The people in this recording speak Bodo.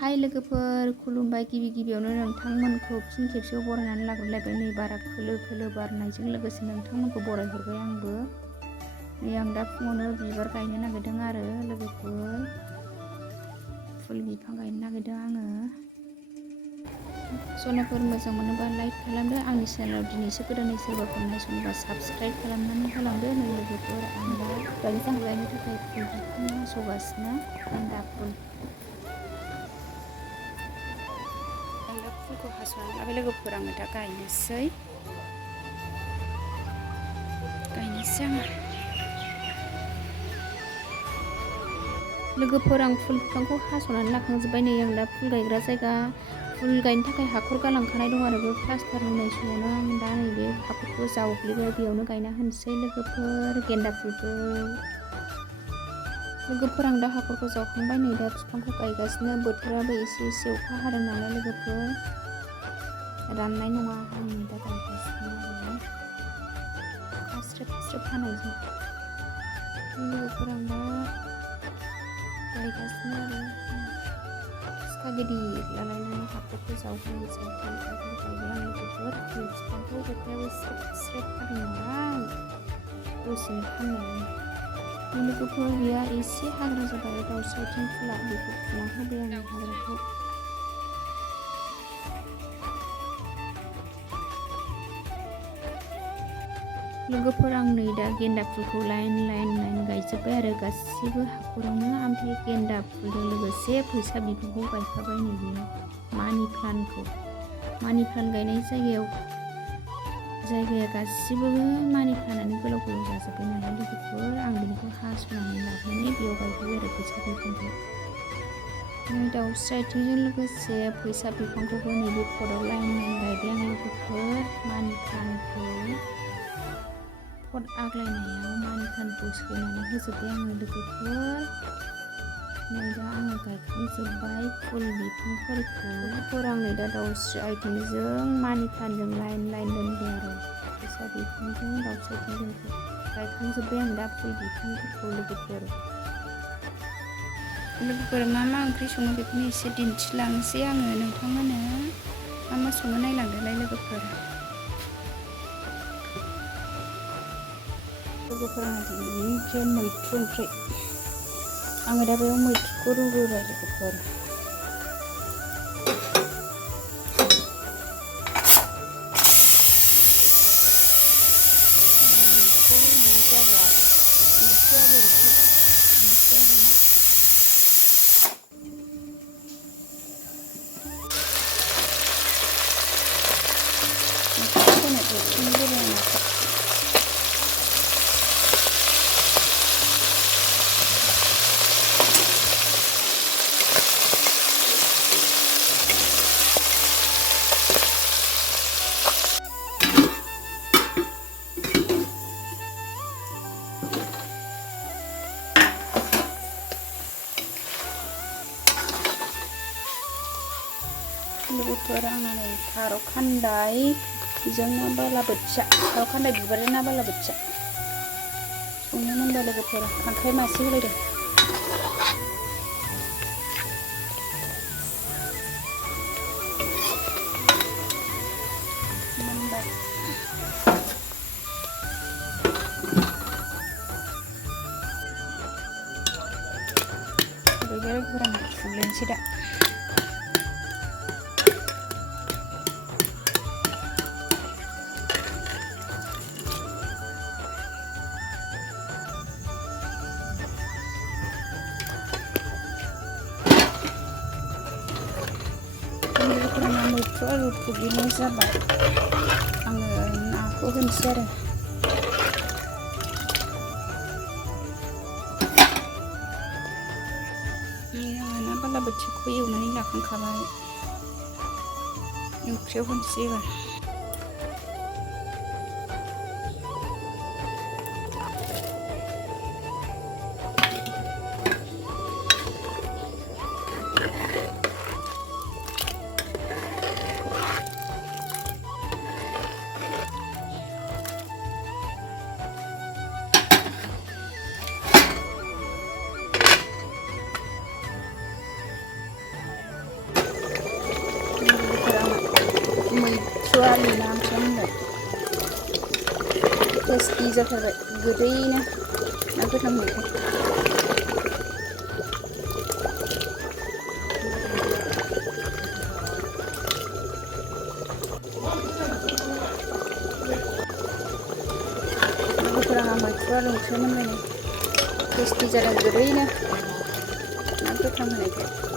हाय लोगोफोर खुलुमबाय गिबियावनो नोंथांमोनखौ फिन खेबसेयाव बरायनानै लाग्रोलायबाय नै बारा खोलो बारनायजों लोगोसे नोंथांमोनखौ बरायहरबाय आंबो नै आं दा फुङावनो बिबार गायनो नागिरदों आरो लोगोफोर फुल बिफां गायनो नागिरदों आङो सनाफोर मोजां मोनोबा लाइक खालामदो आंनि चेनेलाव दिनैसो गोदानै सोरबाफोर नायसनोबा साबस्क्राइब खालामनानै होलांदो नै लोगोफोर आं दा फुल गायनो थाखाय फुल बिफां हास'गासिनो गेन्दा फुल फुलखौ हास'नानै लाबाय लोगोफोर आङो दा गायनोसै आङो लोगोफोर आं फुल बिफांखौ हास'नानै लाखांजोब्बाय नै आं दा फुल गायग्रा जायगा फुल गायनो थाखाय हाखर गालांखानाय दं आरो बे प्लास्टार होनाय समावनो आं दा नैबे हाखरखौ जावग्लिबाय बेयावनो गायना होनोसै लोगोफोर गेन्दा फुलखौ लोगोफोर आं दा हाखरखौ जावखांबाय नै दा बिफांखौ गायगासिनो बोथोराबो एसे अखा हादों नालाय लोगोफोर राननाय नङा आं दा गायगासिनो आरो स्रेब हानायजों लोगोफोर आं दा गायगासिनो आरो सिखा गिदिर लालायनानै हाखरखौ जावग्लिबाय आं लोगोफोर फुल बिफांखौ अखायाबो स्रेब हादों नालाय दसेनो फाननानै लोगोफोर गैया एसे हाग्रा जाबाय दाउस्रि आथिं फुला बेखौ फुना होबाय आं हाग्राखौ लोगोफोर आं नै दा गेन्दा फुलखौ लाइन गायजोब्बाय आरो गासिबो हाखरावनो ओमफ्राय गेन्दा फुलजों लोगोसे फैसा बिबारखौ गायफाबाय नै बेयाव मानि प्लान्ट गायनाय जायगाया गासिबो मानि प्लान्टआनो गोलाव जाजोब्बाय नालाय लोगोफोर आं बेनिखौ हास'नानै लाबोनानै बेयाव गायफैबाय आरो फैसा बिफांखौ नै दाउस्रि आथिंजों लोगोसे फैसा बिफांखौबो नैबे पटआव लाइन गायबाय आं लोगोफोर मानि प्लान्टखौ पट आग्लायनायाव मानि प्लान्टखौ सोनानै होजोब्बाय आङो लोगोफोर नै दा आङो गायखांजोब्बाय फुल बिफांफोरखौ आं नै दा दाउस्रि आथिंजों मानि प्लान्टजों लाइन दोनबाय आरो फैसा बिफांजों दाउस्रि आथिंजों गायखांजोब्बाय आं दा फुल बिफांफोरखौ लोगोफोर मा ओंख्रि सङो बेखौनो एसे दिन्थिलांसै आङो नोंथांमोननो मा सङो नायलांदोलाय लोगोफोर आंहा दिनै मैथ्रु ओंख्रि आङो दा बेयाव मैथ्रुखौ रुग्रोबाय लोगोफोर लोगोफोर आंना नै खारौ खान्दायजों ना बालाबोथिया खारौ खान्दाय बिबारजों ना बालाबोथिया संनो मोनबाय लोगोफोर खांख्राइ मासे होलायदों मोनबाय लोगोफोर आं फुग्लिनोसै दा मैथ्रु आलु फुग्लिनाय जाबाय आङो नाखौ होनोसै आरो आङो ना बालाबोथियाखौ एवनानै लाखांखाबाय ओंख्रियाव होनोसै एबार दालि ना ओंख्रिया मोनबाय टेस्टि जाथारबाय गोदैनो ना गोथां मैथा लोगोफोरा मैथ्रु आलु ओंख्रि मोनबाय नै टेस्टि जादों गोदैनो ना गोथां होनायखाय